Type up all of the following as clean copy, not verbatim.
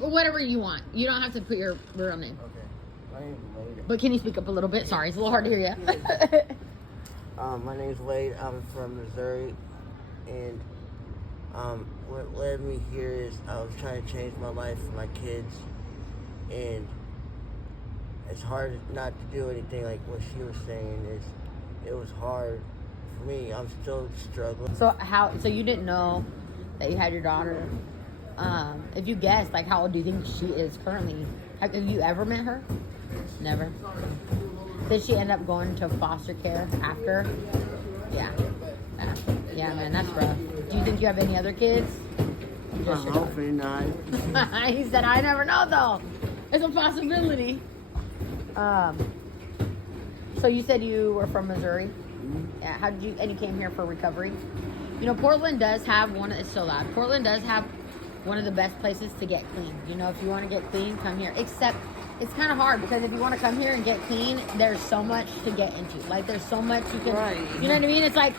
Whatever you want. You don't have to put your real name. Okay. My name's Wade. But can you speak up a little bit? Sorry, it's a little hard to hear you. My name's Wade. I'm from Missouri. And what led me here is I was trying to change my life for my kids. And it's hard not to do anything like what she was saying. It was hard for me. I'm still struggling. So you didn't know that you had your daughter? If you guessed, like, how old do you think she is currently? Have you ever met her? Never. Did she end up going to foster care after? Yeah, man, that's rough. Do you think you have any other kids? Hopefully not. He said, I never know, though. It's a possibility. So you said you were from Missouri? Mm-hmm. Yeah. How did you? And you came here for recovery? You know, Portland does have it's so loud. Portland does have one of the best places to get clean. You know, if you want to get clean, come here. Except it's kind of hard because if you want to come here and get clean, there's so much to get into. Like, there's so much you can. Right. You know what I mean? It's like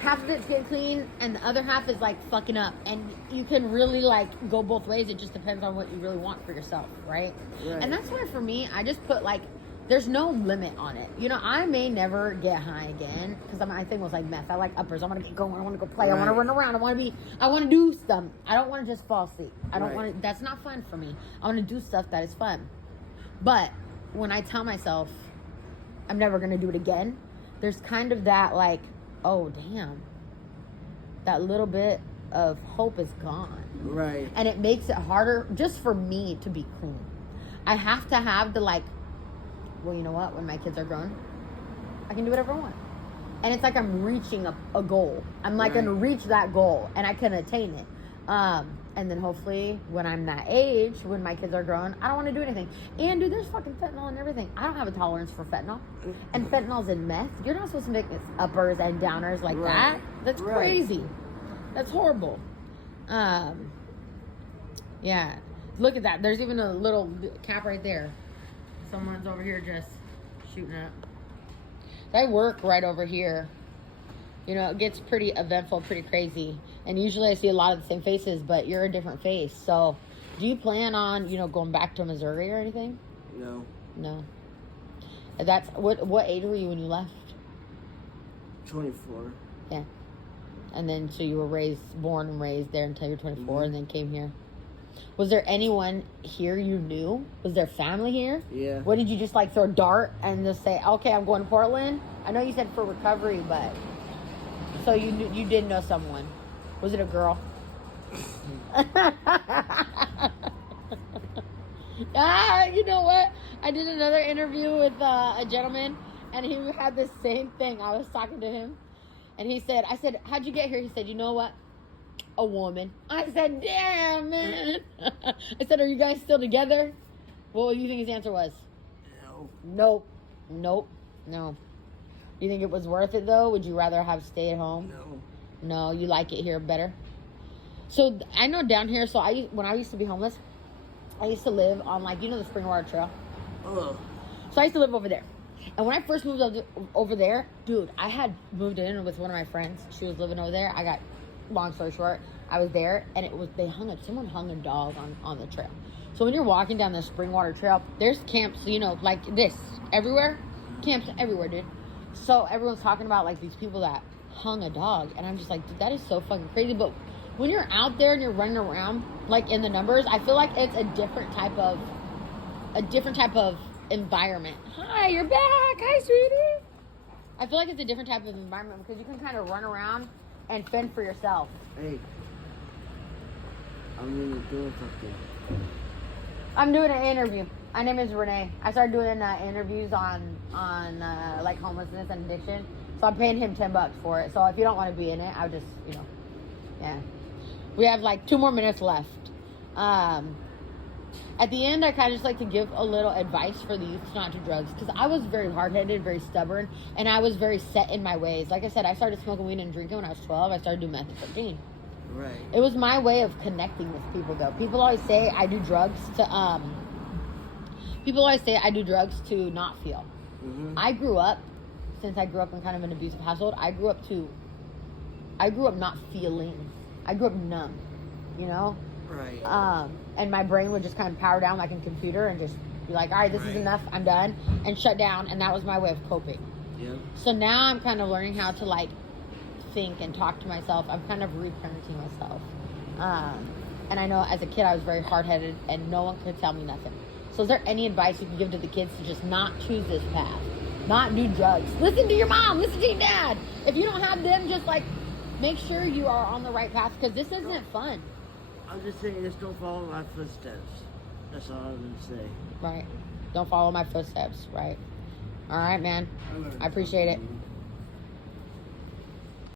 half of it's get clean and the other half is like fucking up, and you can really like go both ways. It just depends on what you really want for yourself, right? And that's why for me, I just put like, there's no limit on it. You know, I may never get high again because my thing was like meth. I like uppers. I want to get going. I want to go play. I want to run around. I want to do stuff. I don't want to just fall asleep. I don't want to. That's not fun for me. I want to do stuff that is fun. But when I tell myself I'm never going to do it again, there's kind of that like, oh damn, that little bit of hope is gone. Right. And it makes it harder just for me to be clean. I have to have the like, well, you know what? When my kids are grown, I can do whatever I want. And it's like I'm reaching a goal. I'm like going to reach that goal and I can attain it. And then hopefully when I'm that age, when my kids are grown, I don't want to do anything. And dude, there's fucking fentanyl and everything. I don't have a tolerance for fentanyl. And fentanyl's in meth. You're not supposed to make uppers and downers like that. That's crazy. That's horrible. Yeah. Look at that. There's even a little cap right there. Someone's over here just shooting up. I work right over here. You know, it gets pretty eventful, pretty crazy. And usually I see a lot of the same faces, but you're a different face. So, do you plan on, you know, going back to Missouri or anything? No. No. That's, what age were you when you left? 24. Yeah. And then, so you were born and raised there until you were 24 and then came here. Was there anyone here you knew? Was there family here? Yeah. What did you just like throw a dart and just say, okay, I'm going to Portland? I know you said for recovery, but so you did know someone. Was it a girl? You know what? I did another interview with a gentleman and he had the same thing. I was talking to him and I said, how'd you get here? He said, you know what? A woman. I said, damn, man. I said, are you guys still together? What do you think his answer was? No. Nope. No. You think it was worth it, though? Would you rather have stay at home? No, you like it here better? So, I know down here, so when I used to be homeless, I used to live on, like, you know the Springwater Trail? Oh. So, I used to live over there. And when I first moved over there, dude, I had moved in with one of my friends. She was living over there. Long story short, I was there and someone hung a dog on the trail. So when you're walking down the Springwater Trail, there's camps, you know, like this everywhere. Camps everywhere, dude. So everyone's talking about like these people that hung a dog. And I'm just like, dude, that is so fucking crazy. But when you're out there and you're running around like in the numbers, I feel like it's a different type of environment. Hi, you're back. Hi, sweetie. I feel like it's a different type of environment because you can kind of run around and fend for yourself. Hey, I'm really doing something. I'm doing an interview. My name is Renee. I started doing interviews on like homelessness and addiction. So I'm paying him $10 for it. So if you don't want to be in it, I'll just, you know, yeah. We have like 2 more minutes left. At the end, I kind of just like to give a little advice for the youth not to drugs. Because I was very hard-headed, very stubborn, and I was very set in my ways. Like I said, I started smoking weed and drinking when I was 12. I started doing meth at 13. Right. It was my way of connecting with people, though. People always say I do drugs to not feel. Mm-hmm. Since I grew up in kind of an abusive household, I grew up not feeling. I grew up numb, you know? Right. And my brain would just kind of power down like a computer and just be like, all right, this is enough, I'm done, and shut down. And that was my way of coping. Yeah. So now I'm kind of learning how to like think and talk to myself. I'm kind of reparenting myself. And I know as a kid I was very hard-headed and no one could tell me nothing. So is there any advice you can give to the kids to just not choose this path? Not do drugs. Listen to your mom. Listen to your dad. If you don't have them, just like make sure you are on the right path, because this isn't fun. I'm just saying, just don't follow my footsteps. That's all I'm going to say. Right. Don't follow my footsteps. Right. All right, man. I appreciate it.